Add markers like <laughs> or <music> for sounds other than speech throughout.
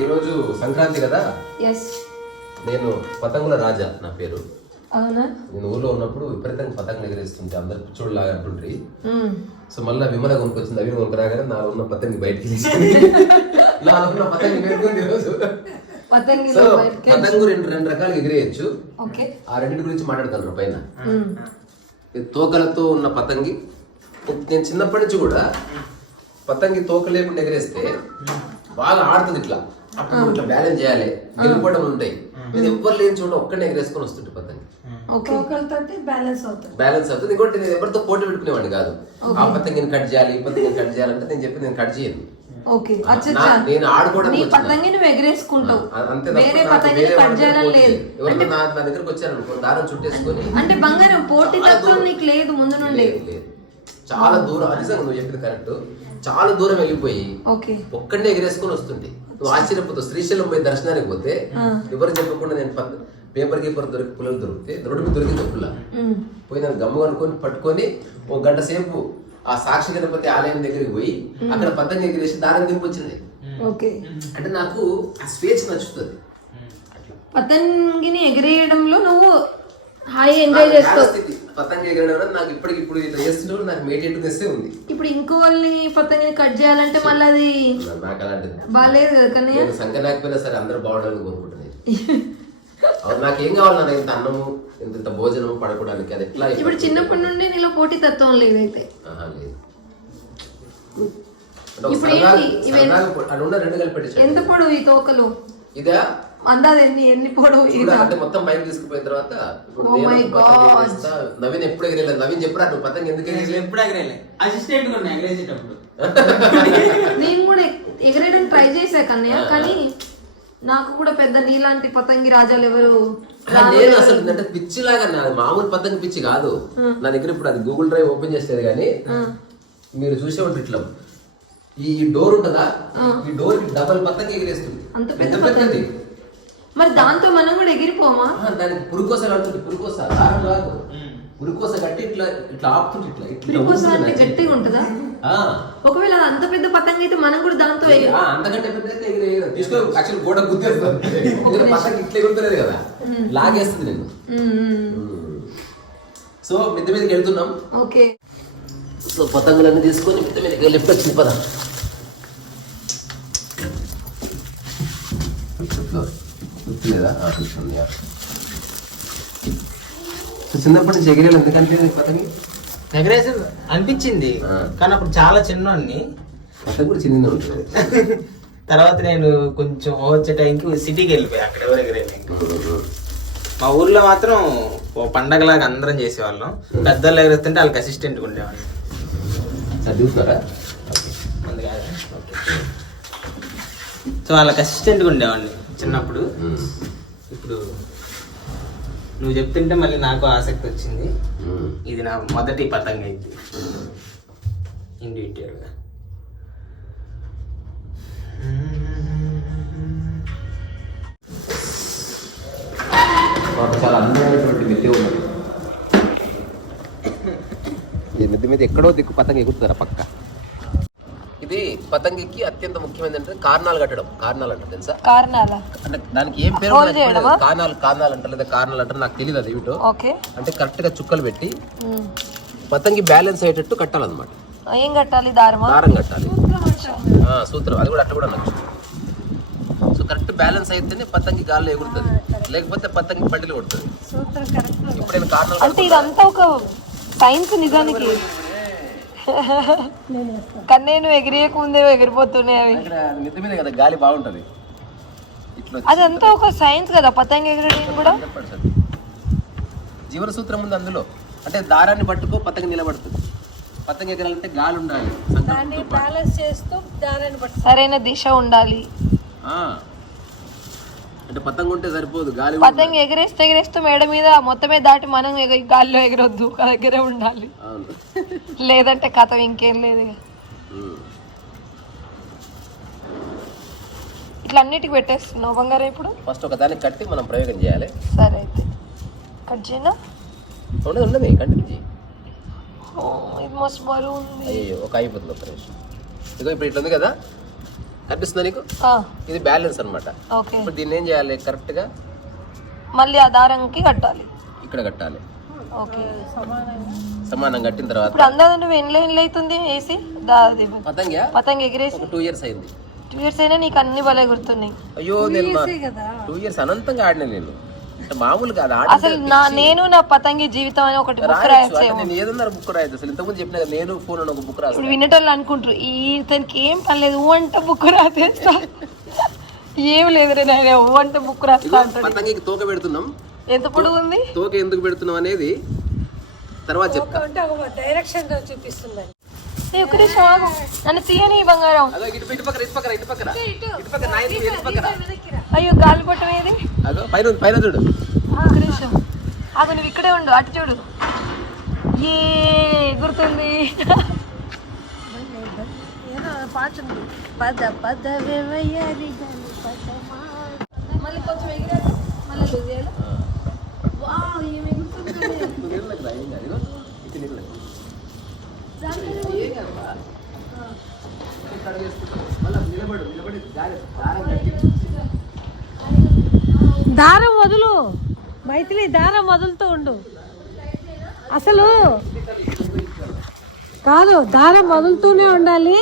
ఈరోజు సంక్రాంతి కదా? నేను పతంగుల రాజా నా పేరు. అవునా? నేను ఊర్లో ఉన్నప్పుడు విపరీతంగా పతంగులు ఎగరేస్తుంటే అందరు పిచ్చోళ్ళు లాగా అంటుండ్రి. సో మళ్ళీ విమల కొనుక్కొచ్చింది అవి కొనుక్కు రాగానే నా ఉన్న పతంగి బయటికి <laughs> నా ఉన్న పతంగి పెట్టుకుంది ఈరోజు. పతంగు రెండు రెండు రకాలు ఎగిరేయచ్చు. ఓకే. ఆ రెండింటి గురించి మాట్లాడుతాను పైన. తోకలతో ఉన్న పతంగి నేను చిన్నప్పటి నుంచి కూడా పతంగి తోక లేకుండా ఎగరేస్తే బాగా ఆడుతుంది ఇట్లా. అప్పుడు ఇట్లా బ్యాలెన్స్ చేయాలి. గెలుపడం ఉంటాయి. నేను ఎవ్వరు లేని చోట ఒక్కడే ఎగరేసుకొని వస్తుంటే పతంగి. బ్యాలెన్స్ అవుతుంది. బ్యాలెన్స్ అవుతుంది. ఇంకోటి నేను ఎవరితో పోటీ పెట్టుకునేవాడిని కాదు. ఆ పతంగిని కట్ చేయాలి ఈ పతంగిని కట్ చేయాలంటే నేను చెప్పి నేను కట్ చేయను. ఓకే. నేను ఆడుకోవడానికి నీ వచ్చిన. పతంగి నువ్వు ఎగరేసుకుంటావు. ఆ, అంతే వేరే కట్ చేయాలని లేదు. ఎవరైనా నా నా దగ్గరకు వచ్చారనుకో దారం చుట్టేసుకొని అంటే బంగారం పోటీ చాలా తత్వం దూరం. నీకు లేదు ముందు నుండి. లేదు, లేదు. చాలా దూరం. నిజంగా నువ్వు చెప్పింది కరెక్ట్. చాలా దూరం వెళ్ళిపోయి ఓకే. ఒక్కడే ఎగరేసుకొని వస్తుంటే నువ్వు ఆశ్చర్యపోతావు. శ్రీశైలం పోయి దర్శనానికి పోతే ఎవరు చెప్పకుండా నేను ప- పేపర్ గీపర్ దొరికి పుల్లలు దొరికితే రోడ్డు మీద దొరికింది పుల్ల. మ్మ్. పోయి నేను గమ్ము అనుకొని పట్టుకొని ఒక గంట సేపు ఆ సాక్షి గణపతి ఆలయం దగ్గరికి పోయి అక్కడ పతంగి ఎగిరేసి దారం దింపొచ్చింది ఓకే. అంటే నాకు ఆ స్వేచ్ఛ నచ్చుతుంది. పతంగిని ఎగరేయడంలో నువ్వు హాయి ఎంజాయ్ చేస్తావు. పతంగి ఎగరడం నాకు ఇప్పటికి ఇప్పుడు చేస్తున్నప్పుడు నాకు మేటేట్నెస్ ఉంది. ఇప్పుడు ఇంకో వాళ్ళని పతంగిని కట్ చేయాలంటే మళ్ళీ అది నాకు అలాంటిది. బాగాలేదు కదా కన్నయ్య? నేను సంఖ్య లేకపోయినా సరే అందరూ బాగుండాలని కోరుకుంటున్నాను అవును నాకు ఏం కావాలి నాకు ఇంత అన్నము ఇంత ఇంత భోజనం పడుకోవడానికి అది ఎట్లా ఇప్పుడు చిన్నప్పటి నుండి నీలో పోటీ తత్వం లేదు. అంటే ఒక ఇప్పుడు రెండు కలిపి. ఎంత పొడవు ఈ తోకలు? ఇదా? అందాది ఎన్ని ఎన్ని పొడవు అంటే మొత్తం పైకి తీసుకుపోయిన తర్వాత ఇప్పుడు Oh. నవీన్ ఎప్పుడు ఎగరేయలేదు నవీన్ చెప్పరా నువ్వు పతంగి ఎందుకు ఎప్పుడు ఎగరేయలే అసిస్టెంట్ ఉన్నా ఎగరేసేటప్పుడు. నేను కూడా ఎగ్- ఎగరేయడం ట్రై చేశా కన్నయ్య కానీ నాకు కూడా పెద్ద నీలాంటి పతంగి రాజాలు ఎవరు నేను అసలు అంటే పిచ్చి లాగా నా మామూలు పతంగి పిచ్చి కాదు. నా దగ్గర ఇప్పుడు అది గూగుల్ డ్రైవ్ ఓపెన్ చేసేది కానీ మీరు చూసే ఉంటారు ఇట్లా ఈ డోర్ ఉంటుందా? ఈ డోర్ డబల్ పతంగి ఎగిరేస్తుంది. అంత పెద్ద పెద్దది? మరి దాంతో మనం కూడా ఎగిరిపోమా? దానికి పురుకోస కడుతుంది పురుకోస. దారం కాదు. పురుకోస కట్టి ఇట్లా ఇట్లా ఆపుతుంది ఇట్లా పిరికోస అంటే. గట్టిగా ఉంటుందా? ఒకవేళ అంత పెద్ద పతంగి అయితే మనం కూడా దాంతో అంతకంటే పెద్ద అయితే తీసుకో యాక్చువల్ గోడ ఎందుకంటే పతంగి ఇట్లా ఎగురుతలేదు కదా. లాగేస్తుంది నేను. సో మిద్ద మీదకి వెళ్తున్నాం. ఓకే. సో పతంగులన్నీ తీసుకొని మిద్ద మీదకి లిఫ్ట్ వచ్చింది పద. లేదా చూస్తుంది సో చిన్నప్పటి నుంచి ఎగిరేయాలి ఎందుకంటే పతంగి? ఎగరేసి అనిపించింది. కానీ అప్పుడు చాలా చిన్నోడిని. పతంగి కూడా చిన్నగా ఉంటుంది. తర్వాత నేను కొంచెం వచ్చే టైంకి సిటీకి వెళ్ళిపోయా అక్కడ ఎవరు ఎగరేయలేదు మా ఊర్లో మాత్రం ఓ పండగలాగా అందరం చేసేవాళ్ళం. పెద్దలు ఎగురుతుంటే వాళ్ళకి అసిస్టెంట్ ఉండేవాళ్ళు. అందుకని సో వాళ్ళకి అసిస్టెంట్గా ఉండేవాడిని. చిన్నప్పుడు. ఇప్పుడు నువ్వు చెప్తుంటే మళ్ళీ నాకు ఆసక్తి వచ్చింది. ఇది నా మొదటి పతంగ అయింది ఇండివిజువల్గా చాలా అందమైనటువంటి మిద్దె ఉన్నది ఈ మిద్దె మీద ఎక్కడో దిక్కు పతంగి ఎగురుతారా పక్క. ఇది పతంగికి అత్యంత ముఖ్యమైనది ఏంటంటే కారణాలు కట్టడం. కారణాలు అంటారు తెలుసా? కారణాల అంటే దానికి ఏం పేరు? కారణాలు కారణాలు అంటారు లేదా కారణాలు అంటారు నాకు తెలియదు అది ఏమిటో ఓకే. అంటే కరెక్ట్గా చుక్కలు పెట్టి పతంగి బ్యాలెన్స్ అయ్యేటట్టు కట్టాలన్నమాట. ఏం కట్టాలి? దారమా? దారం కట్టాలి. ఆ, సూత్రం. అది కూడా అట్లా కూడా అనొచ్చు. సో కరెక్ట్ బ్యాలెన్స్ అయితేనే పతంగి గాల్లో ఎగురుతుంది. లేకపోతే పతంగి పడ్డలు కొడుతుంది. ఇప్పుడు కారణాలు అంటే ఇదంతా ఒక సైన్స్ నిజానికి. కన్నే నువ్వు ఎగిరియక ముందే ఎగిరిపోతున్నాయి అవి మిద్దె మీద కదా గాలి బాగుంటది. అదంతా ఒక సైన్స్ కదా పతంగ ఎగరడం కూడా. జీవన సూత్రం ఉంది అందులో. అంటే దారాన్ని పట్టుకో పతంగి నిలబడుతుంది. పతంగి ఎగరాలంటే గాలి ఉండాలి. పాటు. బ్యాలెన్స్ చేస్తూ దారాన్ని పట్టు సరైన దిశ ఉండాలి. ఆ. అంటే పతంగి ఉంటే సరిపోదు గాలి పతంగ ఎగరేస్తే ఎగరేస్తూ మేడ మీద మొత్తమే దాటి మనం ఎగ- గాల్లో ఎగరొద్దు ఒక దగ్గరే ఉండాలి. అవును. లేదంటే కథ ఇంకేం లేదు ఇక. ఉమ్. ఇట్లా అన్నిటికి పెట్టేస్తున్నావు బంగారం ఇప్పుడు? ఫస్ట్ ఒక దానికి కట్టి మనం ప్రయోగం చేయాలి. సరే అయితే. కట్ చేయనా? ఉండదు ఉండదు కంటిన్యూ చేయి ఓ, ఇది మస్తు బరువు ఉంది. అయ్యో ఒక అయిపోతుంది ఒక నిమిషం. ఇదిగో ఇప్పుడు ఇట్లా ఉంది కదా? కనిపిస్తుందా నీకు? ఆ, ఇది బ్యాలెన్స్ అన్నమాట. ఓకే. ఇప్పుడు దీన్ని ఏం చేయాలి? కరెక్ట్గా మళ్ళీ ఆ దారంకి కట్టాలి. ఇక్కడ కట్టాలి. ఓకే. సమానం కట్టిన తర్వాత ఇప్పుడు అందరూ నువ్వు ఎన్ని ఎన్ని అవుతుంది అది పతంగా పతంగ ఎగిరేసి. టూ ఇయర్స్ అయింది. టూ ఇయర్స్ అయినా నీకు అన్ని భలే గుర్తున్నాయి. అయ్యో నేను టూ ఇయర్స్ అనంతంగా ఆడిన నేను. అది ఆడి అసలు నా నేను నా పతంగి జీవితం అని ఒకటి బుక్ రాయొచ్చు. నేను ఏదన్నారు బుక్ రాయదు అసలు ఇంతకుముందు చెప్పిన కదా నేను ఫోన్ ఒక బుక్ రాస్తాను ఇప్పుడు వినేటోళ్ళు అనుకుంటారు ఈ ఇతనికి ఏం పని లేదు ఊ అంటే బుక్ రాసేస్తా. ఏం లేదు రే నాయన ఊ అంటే బుక్ రాస్తా అంటాడు. పతంగికి తోక పెడుతున్నాం. ఎంత పొడుగు ఉంది? తోక ఎందుకు పెడుతున్నాం అనేది తర్వాత చెప్తా. డైరెక్షన్ చూపిస్తుందని ఏ, ఒక్క నిమిషం ఆగు. నన్ను తీయని ఈ బంగారం. అదో ఇటు ఇటు పక్కన ఇటు పక్కన ఇటు పక్కన ఇటు పక్కన నా ఇటు ఇటు పక్కన అయ్యో గాలి పట్టం ఏది? అదో పైన పైన చూడు. ఆగు నువ్వు ఇక్కడే ఉండు అటు చూడు. ఏ గుర్తుంది. పద పద పదమా మళ్ళీ కొంచెం ఎగిరాలి మళ్ళీ లూజ్ చేయాలి వావ్ ఏమి ఎగురుతుంది దారం వదులు. మైథిలి దారం వదులుతూ ఉండు. అసలు కాదు దారం వదులుతూనే ఉండాలి.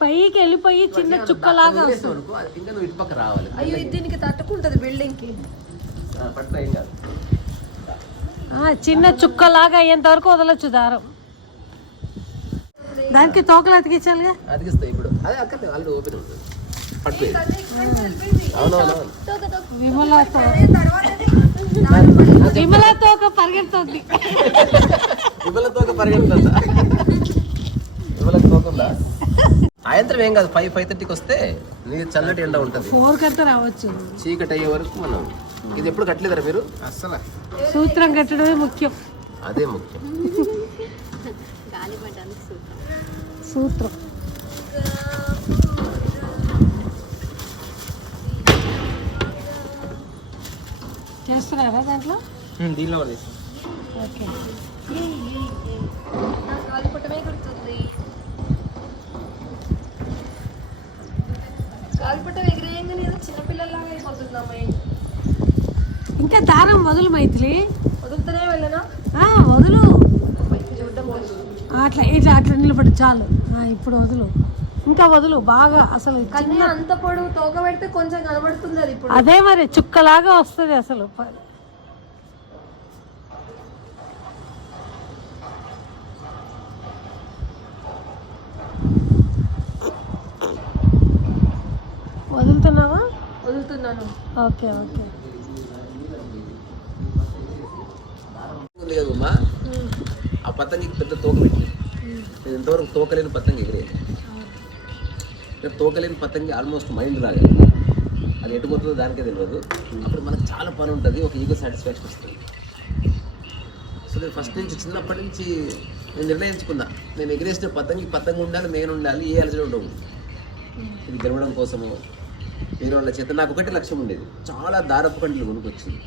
పైకి వెళ్ళిపోయి చిన్న చుక్కలాగా అయ్యో దీనికి తట్టుకుంటది బిల్డింగ్కి చిన్న చుక్కలాగా అయ్యేంత వరకు వదలొచ్చు దారం. దానికి తోకలు అతికించాలిగా? అదిగిస్తాయి ఇప్పుడు. అదే ఓపెన్ ఉంటుంది విమల తోక పరిగెడుతుంది విమల తోక పరిగెడుతుందా? విమల తోక ఉందా సాయంత్రం ఏం కాదు ఫైవ్ ఫైవ్ థర్టీకి వస్తే నీ చల్లటి ఎండ ఉంటుంది. ఫోర్ కట్ట రావచ్చు చీకటి అయ్యే వరకు మనం ఇది ఎప్పుడు కట్టలేదరా మీరు అస్సలు సూత్రం కట్టడమే ముఖ్యం. అదే ముఖ్యం. సూత్రం. చేస్తున్నారా దాంట్లో? దీనిలో ఓకే. ఇంకా దారం వదులు మైథిలి. వదులుతూనే వెళ్ళనా? వదులు. అట్లా ఇట్లా అట్లా నిలబడి చాలు. ఆ, ఇప్పుడు వదులు. ఇంకా వదులు బాగా అసలు అంత పొడవు తోక పెడితే కొంచెం కనబడుతుంది అది ఇప్పుడు. అదే మరి చుక్కలాగా వస్తుంది అసలు. వదులుతున్నావా? వదులుతున్నాను. ఓకే ఓకే ఉంది కదా ఉమ్మా ఆ పతంగికి పెద్ద తోక పెట్టి నేను ఇంతవరకు తోకలేని పతంగి ఎగిరేది. నేను తోకలేని పతంగి ఆల్మోస్ట్ మైండ్ రాలేదు. అది ఎటు పోతుందో దానికే తెలియదు అప్పుడు మనకు చాలా పని ఉంటుంది ఒక ఈగో సాటిస్ఫాక్షన్ వస్తుంది. సో నేను ఫస్ట్ నుంచి చిన్నప్పటి నుంచి నేను నిర్ణయించుకున్నా. నేను ఎగిరేసిన పతంగి పతంగి ఉండాలి నేను ఉండాలి ఏ అలజడి ఉండవు. ఇది గెలవడం కోసము వేరే వాళ్ళ చేత నాకు ఒకటి లక్ష్యం ఉండేది. చాలా దారపు కంటలు కొనుక్కొచ్చింది.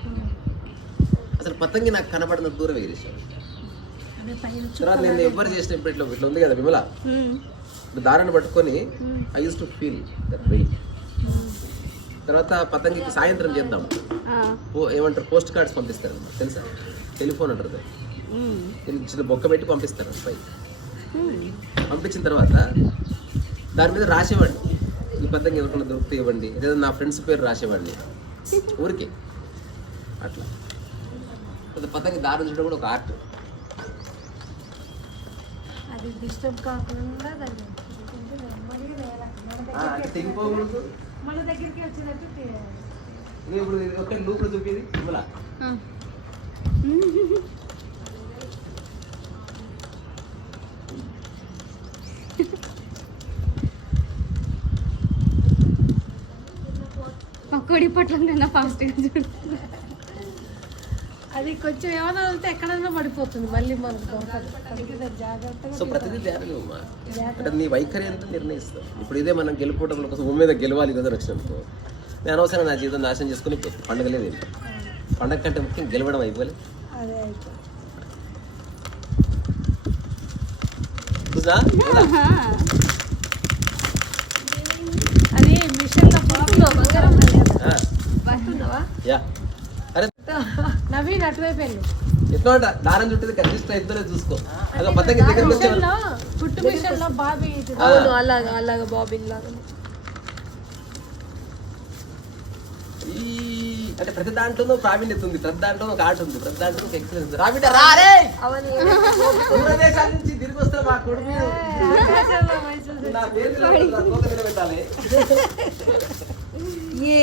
అసలు పతంగి నాకు కనబడిన దూరం ఎగిరేసాను తర్వాత నేను ఎవరు చేసిన ఇప్పుడు ఇట్లా ఇట్లా ఉంది కదా విమల? దారాన్ని పట్టుకొని I use to feel that weight తర్వాత పతంగికి సాయంత్రం చేద్దాం. ఏమంటారు? పోస్ట్ కార్డ్స్ పంపిస్తారు. తెలుసా? టెలిఫోన్ అంటారు చిన్న బొక్క పెట్టి పంపిస్తారు పై పంపించిన తర్వాత దాని మీద రాసేవాడిని. ఈ పతంగి ఎవరికైనా దొరికితే ఇవ్వండి. లేదా నా ఫ్రెండ్స్ పేరు రాసేవాడిని. ఊరికే. అట్లా. పతంగి దారం చూడడం కూడా ఒక ఆర్ట్ అది డిస్టర్బ్ కాకుండా దాన్ని తెగిపోకూడదు మన దగ్గరికి వచ్చినట్టు తే- ఇది ఇప్పుడు ఒక్క లూప్లో చూపింది ఇవ్వలా. పట్ల నిన్న ఫాస్ట్ అది కొంచెం ఏమైనా వెళ్తే ఎక్కడైనా పడిపోతుంది. మళ్ళీ మనకు సో ప్రతిదీ అంటే నీ వైఖరి ఎంత నిర్ణయిస్తాం ఇప్పుడు ఇదే మనం గెలుపుకోవడం కోసం భూమి మీద గెలవాలి కదా రక్షణతో. నేను అనవసరం నా జీవితం నాశనం చేసుకుని పండగలేదు లేదు పండగ కంటే ముఖ్యం గెలవడం అయిపోలేదు అదే మిషన్లో బంగారం యా. అరే. నవీన్ అటువైపు వెళ్ళి. ఎట్లా దారం చుట్టూ కనిపిస్తే ఇద్దరే చూసుకో. అదే పతంగి దగ్గర కుట్టు మిషన్లో బాబీ అవును అలాగా అలాగా బాబిన్ లాగా. ఈ అంటే ప్రతి దాంట్లోనూ ప్రావీణ్యత ఉంది ప్రతి దాంట్లో ఒక ఆట ఉంది ప్రతి దాంట్లో ఒక ఎక్సలెన్స్ ఉంది. రాబిడ్డ రా రే! అవన్నీ దూరదేశాల నుంచి తిరిగి వస్తే మా కొడుకు నా పేరు నిలబెట్టాలి. <laughs> <laughs> ఏ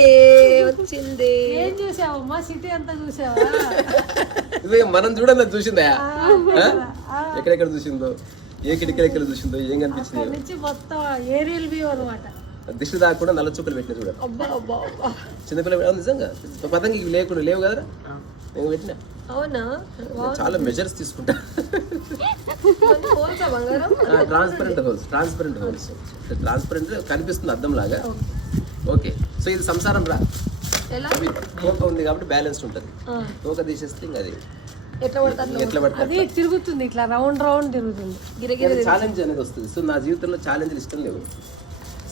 వచ్చింది? ఏం చూసావమ్మా? సిటీ అంతా చూసావా? ఇదే మనం చూడన్నా చూసిందా? ఎక్కడెక్కడ చూసిందో? ఏ కిటికీలు చూసిందో? ఏం కనిపించిందో? నుంచి మొత్తం ఏరియల్ వ్యూ అనమాట దిష్టి దాకుండా నల్ల చుక్కలు పెట్టిన చూడ. అబ్బా అబ్బా అబ్బా. చిన్నపిల్ల నిజంగా? పతంగి ఇవి లేకుండా లేవు కదరా? నేను పెట్టినా. అవునా? చాలా మెజర్స్ తీసుకుంటా. Transparent holes transparent holes transparent కనిపిస్తుంది అద్దం లాగా ఓకే. సో ఇది సంసారం రా. తోక ఉంది కాబట్టి బ్యాలెన్స్ ఉంటుంది. తోక తీసేస్తే ఇంకా అది. ఎట్లా పడతారు ఎట్లా పడితే అది తిరుగుతుంది ఇట్లా రౌండ్ రౌండ్ తిరుగుతుంది. గిరగిరి ఛాలెంజ్ అనేది వస్తుంది. సో నా జీవితంలో ఛాలెంజ్లు ఇష్టం లేవు.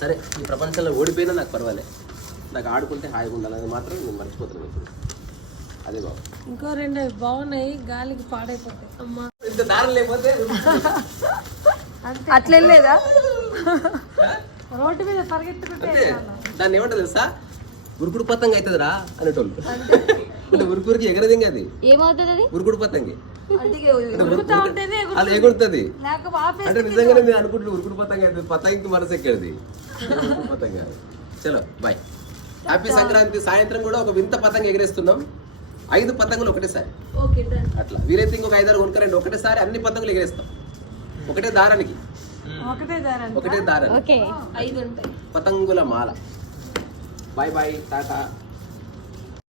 సరే ఈ ప్రపంచంలో ఓడిపోయినా నాకు పర్వాలే. నాకు ఆడుకుంటే హాయిగా ఉండాలి. అది మాత్రం నేను మర్చిపోతున్నాను ఇప్పుడు అదే బాబు. ఇంకో రెండు అవి బాగున్నాయి గాలికి పాడైపోతాయి. అమ్మా. ఇంత దారం లేకపోతే? అట్లా వెళ్ళలేదా రోడ్డు మీద పరిగెత్తుకుంటే దాన్ని ఏమంటారు తెలుసా? ఉరుకుడు పతంగి అవుతుందిరా అనేటోళ్ళు. అంటే ఉరుకురికి ఎగరదింగా అది ఏమవుతుంది అది? ఉరుకుడు పతంగి. అలా ఎగురుతుంది. అంటే నిజంగానే నేను అనుకుంటున్నా ఉరుకుడు పతంగి అవుతుంది. పతంగికి మనసు ఎక్కడిది? పతంగి. చలో బాయ్ హ్యాపీ సంక్రాంతి. సాయంత్రం కూడా ఒక వింత పతంగి ఎగరేస్తున్నాం. ఐదు పతంగులు ఒకటేసారి. అట్లా. వీలైతే ఇంకొక ఐదారు కొనుక్కరండి. ఒకటేసారి అన్ని పతంగులు ఎగరేస్తాం. ఒకటే దారానికి. ఒకటే దారాన్ని ఒకటే దారానికి ఓకే. ఐదు ఉంటాయి పతంగుల మాల. Bye bye Tata.